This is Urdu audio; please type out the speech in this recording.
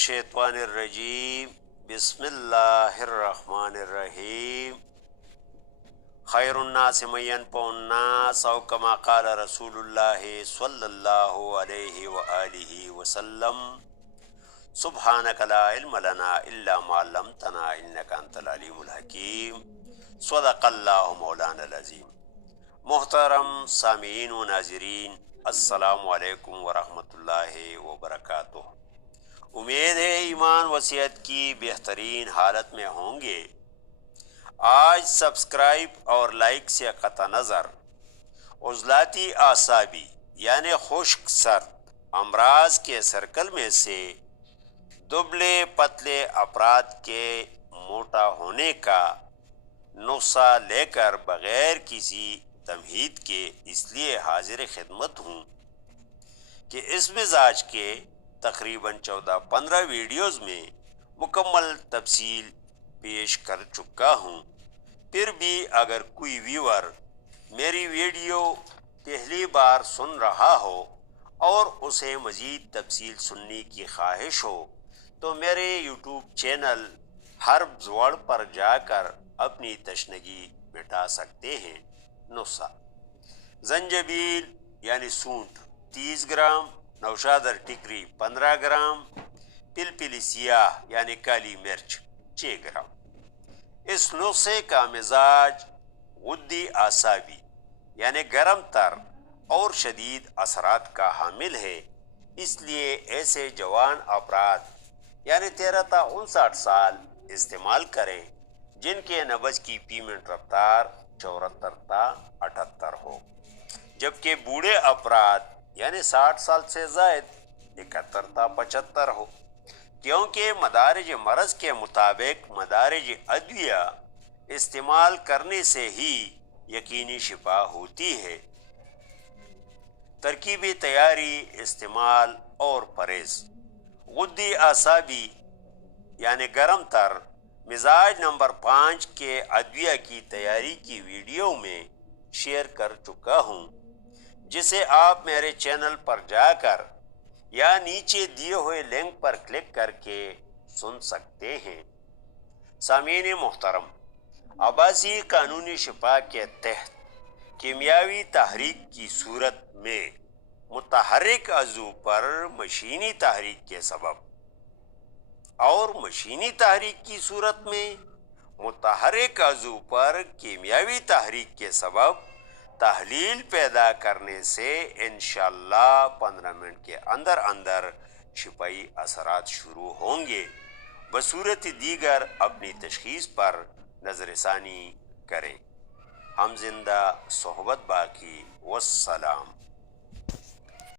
الشیطان الرجیم بسم اللہ الرحمن الرحیم خیر الناس من ينفع الناس او کما قال رسول اللہ صلی اللہ علیہ وآلہ وسلم سبحانک لا علم لنا الا ما علمتنا انک انت العلیم الحکیم صدق اللہ مولانا العظیم۔ محترم سامعین و ناظرین، السلام علیکم ورحمۃ اللہ وبرکاتہ۔ امید ہے ایمان و صحت کی بہترین حالت میں ہوں گے۔ آج سبسکرائب اور لائک سے قطع نظر عضلاتی اعصابی یعنی خشک سر امراض کے سرکل میں سے دبلے پتلے افراد کے موٹا ہونے کا نسخہ لے کر بغیر کسی تمہید کے اس لیے حاضر خدمت ہوں کہ اس مزاج کے تقریباً 14-15 ویڈیوز میں مکمل تفصیل پیش کر چکا ہوں۔ پھر بھی اگر کوئی ویور میری ویڈیو پہلی بار سن رہا ہو اور اسے مزید تفصیل سننے کی خواہش ہو تو میرے یوٹیوب چینل ہربز ورلڈ پر جا کر اپنی تشنگی مٹا سکتے ہیں۔ نسخہ: زنجبیل یعنی سونٹ 30 گرام، نوشادر ٹکری 15 گرام، پلپل سیاہ یعنی کالی مرچ 6 گرام۔ اس نسخے کا مزاج غدی اعصابی یعنی گرم تر اور شدید اثرات کا حامل ہے، اس لیے ایسے جوان افراد یعنی 13 تا 59 سال استعمال کریں جن کے نبض کی پیمنٹ رفتار 74 تا 78 ہو، جبکہ بوڑھے افراد یعنی 60 سال سے زائد 71 تا 75 ہو، کیونکہ مدارج مرض کے مطابق مدارج ادویہ استعمال کرنے سے ہی یقینی شفا ہوتی ہے۔ ترکیبی تیاری، استعمال اور پرہیز: غدی اعصابی یعنی گرم تر مزاج نمبر 5 کے ادویہ کی تیاری کی ویڈیو میں شیئر کر چکا ہوں، جسے آپ میرے چینل پر جا کر یا نیچے دیے ہوئے لنک پر کلک کر کے سن سکتے ہیں۔ سامعین محترم، آباسی قانونی شفا کے تحت کیمیاوی تحریک کی صورت میں متحرک عضو پر مشینی تحریک کے سبب اور مشینی تحریک کی صورت میں متحرک عضو پر کیمیاوی تحریک کے سبب تحلیل پیدا کرنے سے انشاءاللہ 15 منٹ کے اندر اندر شفائی اثرات شروع ہوں گے۔ بصورت دیگر اپنی تشخیص پر نظر ثانی کریں۔ ہم زندہ، صحبت باقی، والسلام۔